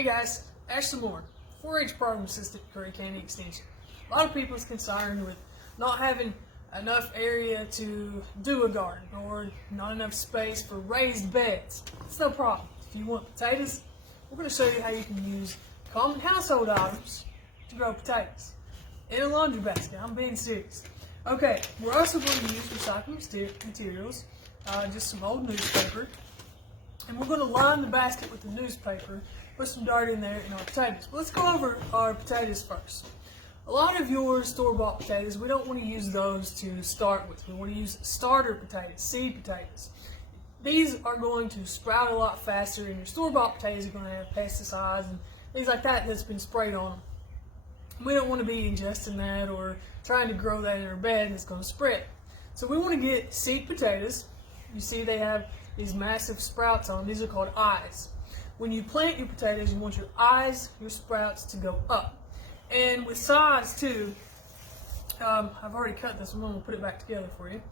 Hey guys, Ashley Moore, 4-H Program Assistant at Kentucky Extension. A lot of people is concerned with not having enough area to do a garden or not enough space for raised beds. It's no problem. If you want potatoes, we're going to show you how you can use common household items to grow potatoes in a laundry basket. I'm being serious. Okay, we're also going to use recycled materials, just some old newspaper, and we're going to line the basket with the newspaper, put some dirt in there and our potatoes. But let's go over our potatoes first. A lot of your store-bought potatoes, we don't want to use those to start with. We want to use starter potatoes, seed potatoes. These are going to sprout a lot faster, and your store-bought potatoes are going to have pesticides and things like that that's been sprayed on them. We don't want to be ingesting that or trying to grow that in our bed and it's going to spread. So we want to get seed potatoes. You see they have these massive sprouts on them. These are called eyes. When you plant your potatoes, you want your eyes, your sprouts to go up. And with size too, I've already cut this one. I'm going to put it back together for you.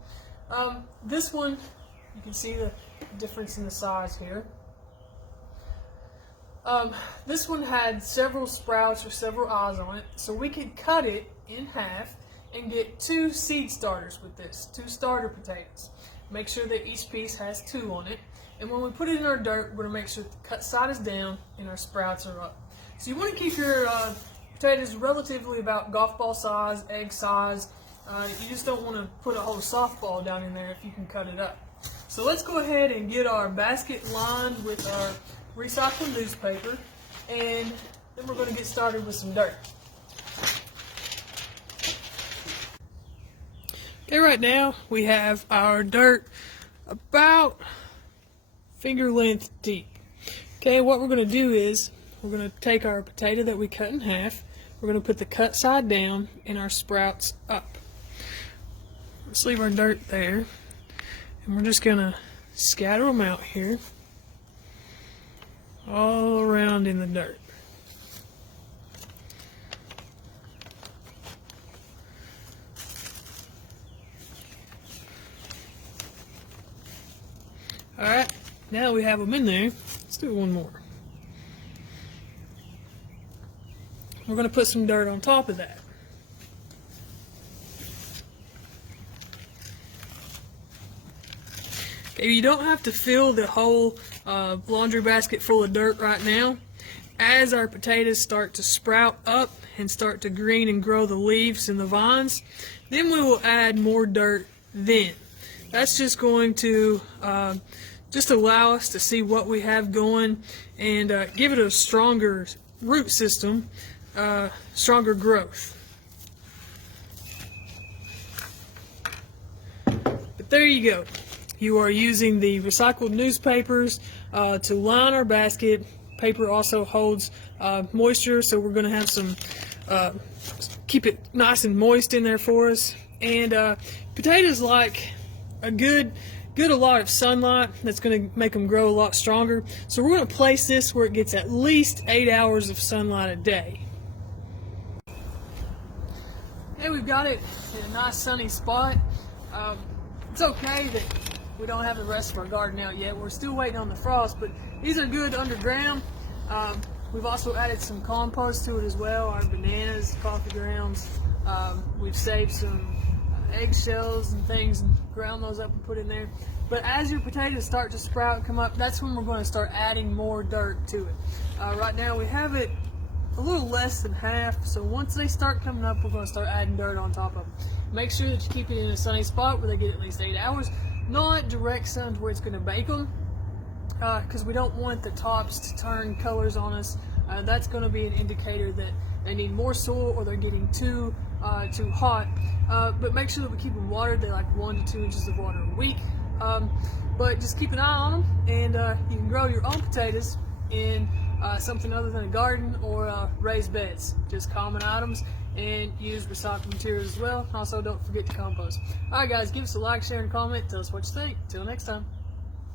This one, you can see the difference in the size here. This one had several sprouts or several eyes on it, so we could cut it in half and get 2 seed starters with this, 2 starter potatoes. Make sure that each piece has 2 on it. And when we put it in our dirt, we're going to make sure the cut side is down and our sprouts are up. So you want to keep your potatoes relatively about golf ball size, egg size. You just don't want to put a whole softball down in there if you can cut it up. So let's go ahead and get our basket lined with our recycled newspaper, and then we're going to get started with some dirt. Okay, right now we have our dirt about finger length deep. Okay, what we're going to do is we're going to take our potato that we cut in half, we're going to put the cut side down and our sprouts up. Let's leave our dirt there, and we're just going to scatter them out here all around in the dirt. Alright, now we have them in there. Let's do one more. We're going to put some dirt on top of that. Okay, you don't have to fill the whole laundry basket full of dirt right now. As our potatoes start to sprout up and start to green and grow the leaves and the vines, then we will add more dirt then. That's just going to just allow us to see what we have going and give it a stronger root system, stronger growth. But there you go. You are using the recycled newspapers to line our basket. Paper also holds moisture, so we're going to have some, keep it nice and moist in there for us. And potatoes like a lot of sunlight. That's going to make them grow a lot stronger. So we're going to place this where it gets at least 8 hours of sunlight a day. Okay, we've got it in a nice sunny spot. It's okay that we don't have the rest of our garden out yet. We're still waiting on the frost, but these are good underground. We've also added some compost to it as well, our bananas, coffee grounds. We've saved some eggshells and things and ground those up and put in there. But as your potatoes start to sprout and come up, that's when we're going to start adding more dirt to it. Right now we have it a little less than half, so once they start coming up, we're going to start adding dirt on top of them. Make sure that you keep it in a sunny spot where they get at least 8 hours. Not direct sun to where it's going to bake them, because we don't want the tops to turn colors on us. That's going to be an indicator that they need more soil or they're getting too hot. But make sure that we keep them watered. They like 1 to 2 inches of water a week. But just keep an eye on them, and you can grow your own potatoes in something other than a garden or raised beds. Just common items, and use recycled materials as well. Also, don't forget to compost. Alright guys, give us a like, share, and comment. Tell us what you think. Till next time.